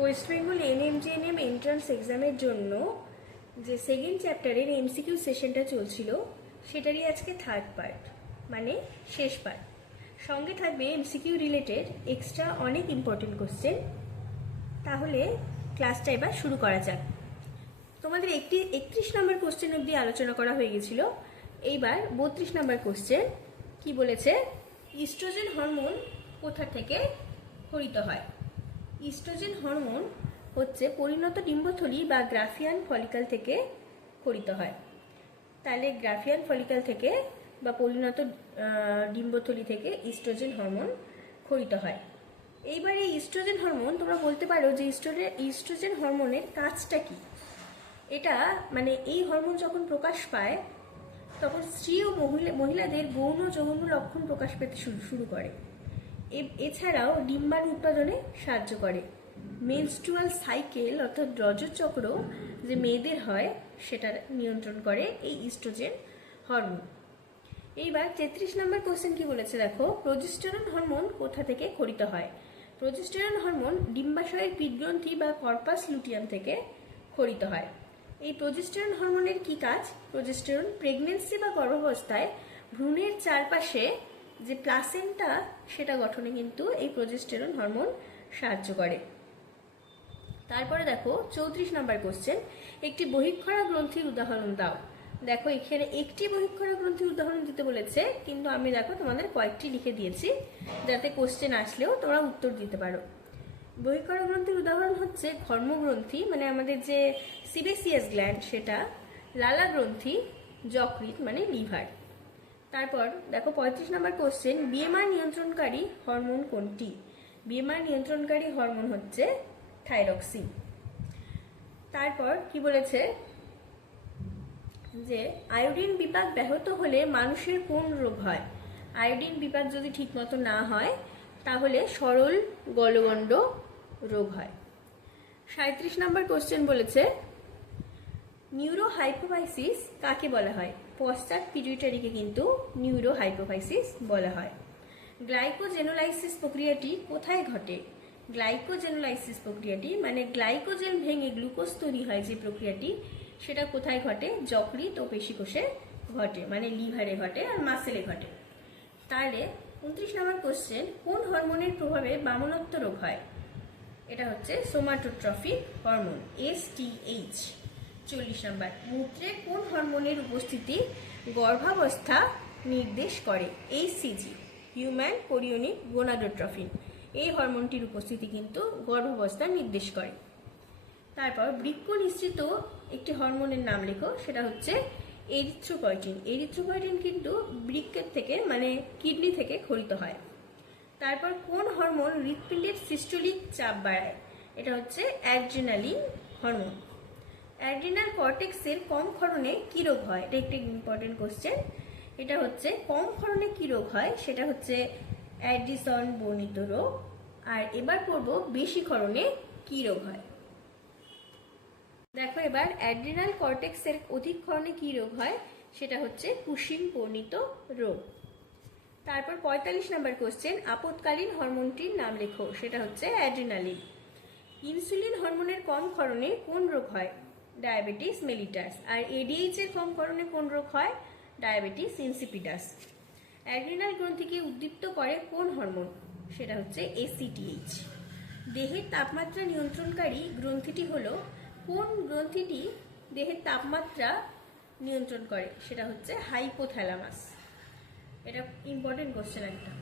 West Bengal ANM GNM entrance এক্সামের জন্য যে সেকেন্ড চ্যাপ্টারের এমসিকিউ সেশনটা চলছিল সেটারই আজকে থার্ড পার্ট, মানে শেষ পার্ট। সঙ্গে থাকবে এমসিকিউ রিলেটেড এক্সট্রা অনেক ইম্পর্টেন্ট কোশ্চেন। তাহলে ক্লাসটা এবার শুরু করা যাক। তোমাদের 31 নম্বর কোশ্চেন অবধি আলোচনা করা হয়ে গেছিল। এইবার 32 নম্বর কোশ্চেন কি বলেছে, ইস্ট্রোজেন হরমোন কোথা থেকে ক্ষরিত হয়। ইস্ট্রোজেন হরমোন হচ্ছে পরিণত ডিম্বথলি বা গ্রাফিয়ান ফলিকল থেকে ক্ষরিত হয়। তাহলে গ্রাফিয়ান ফলিকল থেকে বা পরিণত ডিম্বথলি থেকে ইস্ট্রোজেন হরমোন ক্ষরিত হয়। এইবার এই ইস্ট্রোজেন হরমোন তোমরা বলতে পারো যে ইস্ট্রোজেন হরমোনের কাজটা কি। এটা মানে এই হরমোন যখন প্রকাশ পায় তখন স্ত্রী ও মহিলাদের গৌণ যৌন লক্ষণ প্রকাশ পেতে শুরু করে। এছাড়াও ডিম্বাণু উৎপাদনে সাহায্য করে। মেনস্ট্রুয়াল সাইকেল অর্থাৎ রজতচক্র যে মেয়েদের হয় সেটা নিয়ন্ত্রণ করে এই ইস্ট্রোজেন হরমোন। এইবার 33 নম্বর কোশ্চেন কি বলেছে দেখো, প্রোজেস্টেরন হরমোন কোথা থেকে ক্ষরিত হয়। প্রোজেস্টেরন হরমোন ডিম্বাশয়ের পিত্তগ্রন্থি বা কর্পাস লুটিয়াম থেকে ক্ষরিত হয়। এই প্রোজেস্টেরন হরমোনের কি কাজ? প্রোজেস্টেরন প্রেগনেন্সি বা গর্ভাবস্থায় ভ্রূণের চারপাশে যে প্লাসেন্টা সেটা গঠনে কিন্তু এই প্রোজেস্টেরন হরমোন সাহায্য করে। তারপরে দেখো 34 নম্বর কোশ্চেন, একটি বহিঃক্ষরা গ্রন্থির উদাহরণ দাও। দেখো এখানে একটি বহিঃক্ষরা গ্রন্থির উদাহরণ দিতে বলেছে, কিন্তু আমি দেখো তোমাদের কয়েকটি লিখে দিয়েছি যাতে কোশ্চেন আসলেও তোমরা উত্তর দিতে পারো। বহিঃক্ষরা গ্রন্থির উদাহরণ হচ্ছে ঘর্মগ্রন্থি, মানে আমাদের যে সিবেসিয়াস গ্ল্যান্ড সেটা, লালা গ্রন্থি, যকৃৎ মানে লিভার। তারপর দেখো 35 নম্বর কোশ্চেন, বিএমআর নিয়ন্ত্রণকারী হরমোন কোনটি। বিএমআর নিয়ন্ত্রণকারী হরমোন হচ্ছে থাইরক্সিন। তারপর কি বলেছে যে আয়োডিন বিপাক ব্যাহত হলে মানুষের কোন রোগ হয়। আয়োডিন বিপাক যদি ঠিকমতো না হয় তাহলে সরল গলগণ্ড রোগ হয়। 37 নম্বর কোশ্চেন বলেছে নিউরোহাইপোফাইসিস কাকে বলা হয়। পশ্চাৎ পিটুইটারিকে কিন্তু নিউরোহাইপোফাইসিস বলা হয়। গ্লাইকোজেনোলাইসিস প্রক্রিয়াটি কোথায় ঘটে। গ্লাইকোজেনোলাইসিস প্রক্রিয়াটি মানে গ্লাইকোজেন ভেঙে গ্লুকোজ তৈরি হয় যে প্রক্রিয়াটি, সেটা কোথায় ঘটে? যকৃৎ ও পেশিকোষে ঘটে, মানে লিভারে ঘটে আর মাসেলে ঘটে। তাহলে 29 নম্বর কোশ্চেন, কোন হরমোনের প্রভাবে বামনত্ব রোগ হয়। এটা হচ্ছে সোমাটোট্রফিক হরমোন STH। 40 নম্বর, মূত্রে কোন হরমোনের উপস্থিতি গর্ভাবস্থা নির্দেশ করে। HCG হিউম্যান কোরিওনিক গোনাডোট্রফিন, এই হরমোনটির উপস্থিতি কিন্তু গর্ভাবস্থা নির্দেশ করে। তারপর বৃক্ক নিঃসৃত একটি হরমোনের নাম লেখো, সেটা হচ্ছে এরিথ্রোপয়েটিন। এরিথ্রোপয়েটিন কিন্তু বৃক্কের থেকে মানে কিডনি থেকে ক্ষরিত হয়। তারপর কোন হরমোন হৃৎপিণ্ডের সিস্টোলিক চাপ বাড়ায়। এটা হচ্ছে অ্যাড্রিনালিন হরমোন। অ্যাড্রিনাল কর্টেক্সের কম ক্ষরণে কি রোগ হয়। এটা একটি ইম্পর্টেন্ট কোশ্চেন। এটা হচ্ছে কম ক্ষরণে কি রোগ হয়, সেটা হচ্ছে অ্যাডিসন বর্ণিত রোগ। আর এবার পড়ব বেশি ক্ষরণে কি রোগ হয়। দেখো এবার অ্যাড্রিনাল কর্টেক্সের অধিক ক্ষরণে কি রোগ হয়, সেটা হচ্ছে কুশিং বর্ণিত রোগ। তারপর 45 নম্বর কোশ্চেন, আপদকালীন হরমোনটির নাম লেখো, সেটা হচ্ছে অ্যাড্রিনালিন। ইনসুলিন হরমোনের কম ক্ষরণে কোন রোগ হয়। Diabetes mellitus. আর ADH এর কম ক্ষরণে কোন রোগ হয়। Diabetes insipidus. অ্যাড্রিনাল গ্রন্থিকে উদ্দীপ্ত করে কোন হরমোন, সেটা হচ্ছে ACTH। দেহের তাপমাত্রা নিয়ন্ত্রণকারী গ্রন্থিটি হলো, কোন গ্রন্থিটি দেহের তাপমাত্রা নিয়ন্ত্রণ করে, সেটা হচ্ছে হাইপোথ্যালামাস। এটা ইম্পর্টেন্ট কোশ্চেন একটা।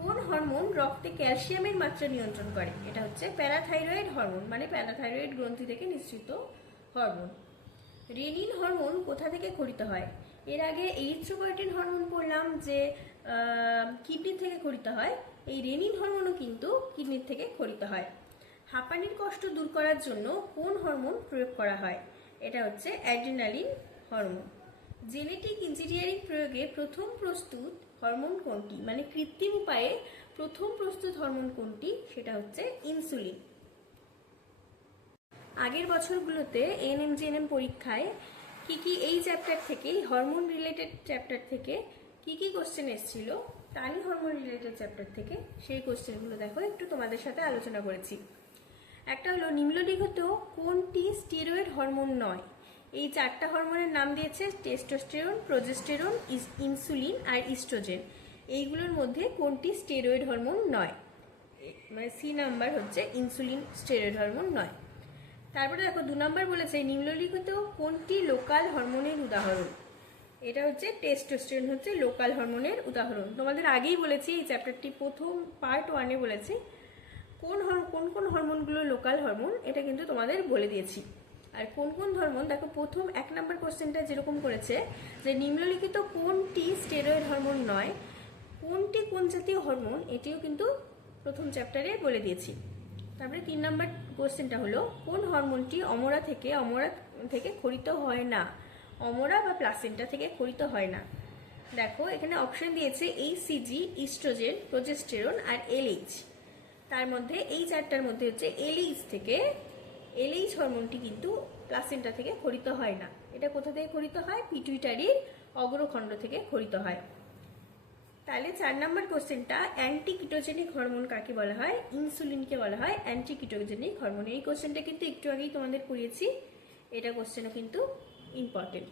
কোন হরমোন রক্তে ক্যালসিয়ামের মাত্রা নিয়ন্ত্রণ করে। এটা হচ্ছে প্যারাথাইরয়েড হরমোন, মানে প্যারাথাইরয়েড গ্রন্থি থেকে নিঃসৃত হরমোন। রেনিন হরমোন কোথা থেকে ক্ষরিত হয়। এর আগে এরিথ্রোপয়েটিন হরমোন বললাম যে কিডনি থেকে ক্ষরিত হয়, এই রেনিন হরমোনও কিন্তু কিডনির থেকে ক্ষরিত হয়। হাঁপানির কষ্ট দূর করার জন্য কোন হরমোন প্রয়োগ করা হয়। এটা হচ্ছে অ্যাড্রিনালিন হরমোন। জেনেটিক ইঞ্জিনিয়ারিং প্রয়োগে প্রথম প্রস্তুত হরমোন কোনটি, মানে কৃত্রিম উপায়ে প্রথম প্রস্তুত হরমোন কোনটি, সেটা হচ্ছে ইনসুলিন। আগের বছরগুলোতে এএনএম-জিএনএম পরীক্ষায় কি এই চ্যাপ্টার থেকেই হরমোন রিলেটেড চ্যাপ্টার থেকে কি কোশ্চেন এসেছিল, তারই হরমোন রিলেটেড চ্যাপ্টার থেকে সেই কোশ্চেনগুলো দেখো একটু তোমাদের সাথে আলোচনা করেছি। একটা হলো নিম্নলিখিত কোনটি স্টেরয়েড হরমোন নয়। এই 4টা হরমোনের নাম দিয়েছে টেস্টোস্টেরন, প্রোজেস্টেরন, ইনসুলিন আর ইস্ট্রোজেন। এইগুলোর মধ্যে কোনটি স্টেরয়েড হরমোন নয়, মানে সি নাম্বার হচ্ছে ইনসুলিন স্টেরয়েড হরমোন নয়। তারপরে দেখো 2 নাম্বার বলেছে নিম্নলিখিত কোনটি লোকাল হরমোনের উদাহরণ। এটা হচ্ছে টেস্টোস্টেরন হচ্ছে লোকাল হরমোনের উদাহরণ। তোমাদের আগেই বলেছি এই চ্যাপ্টারটি প্রথম পার্ট 1-এ বলেছি কোন কোন হরমোনগুলো লোকাল হরমোন, এটা কিন্তু তোমাদের বলে দিয়েছি। আর কোন কোন হরমোন দেখো, প্রথম 1 নাম্বার কোশ্চেনটা যেরকম করেছে যে নিম্নলিখিত কোনটি স্টেরয়েড হরমোন নয়, কোনটি কোন জাতীয় হরমোন, এটিও কিন্তু প্রথম চ্যাপ্টারে বলে দিয়েছি। তারপরে 3 নাম্বার কোশ্চেনটা হলো কোন হরমোনটি অমরা থেকে ক্ষরিত হয় না, অমরা বা প্লাসেন্টা থেকে ক্ষরিত হয় না। দেখো এখানে অপশন দিয়েছে এইচসিজি, ইস্ট্রোজেন, প্রোজেস্টেরন আর এলএইচ। তার মধ্যে এই 4টার মধ্যে হচ্ছে এলএইচ হরমোনটি কিন্তু প্লাসেন্টা থেকে ক্ষরিত হয় না। এটা কোথা থেকে ক্ষরিত হয়? পিটুইটারির অগ্রখণ্ড থেকে ক্ষরিত হয়। তাহলে 4 নাম্বার কোশ্চেনটা অ্যান্টিকিটোজেনিক হরমোন কাকে বলা হয়? ইনসুলিনকে বলা হয় অ্যান্টিকিটোজেনিক হরমোন। এই কোশ্চেনটা কিন্তু একটু আগেই তোমাদের পড়িয়েছি, এটা কোশ্চেনও কিন্তু ইম্পর্টেন্ট।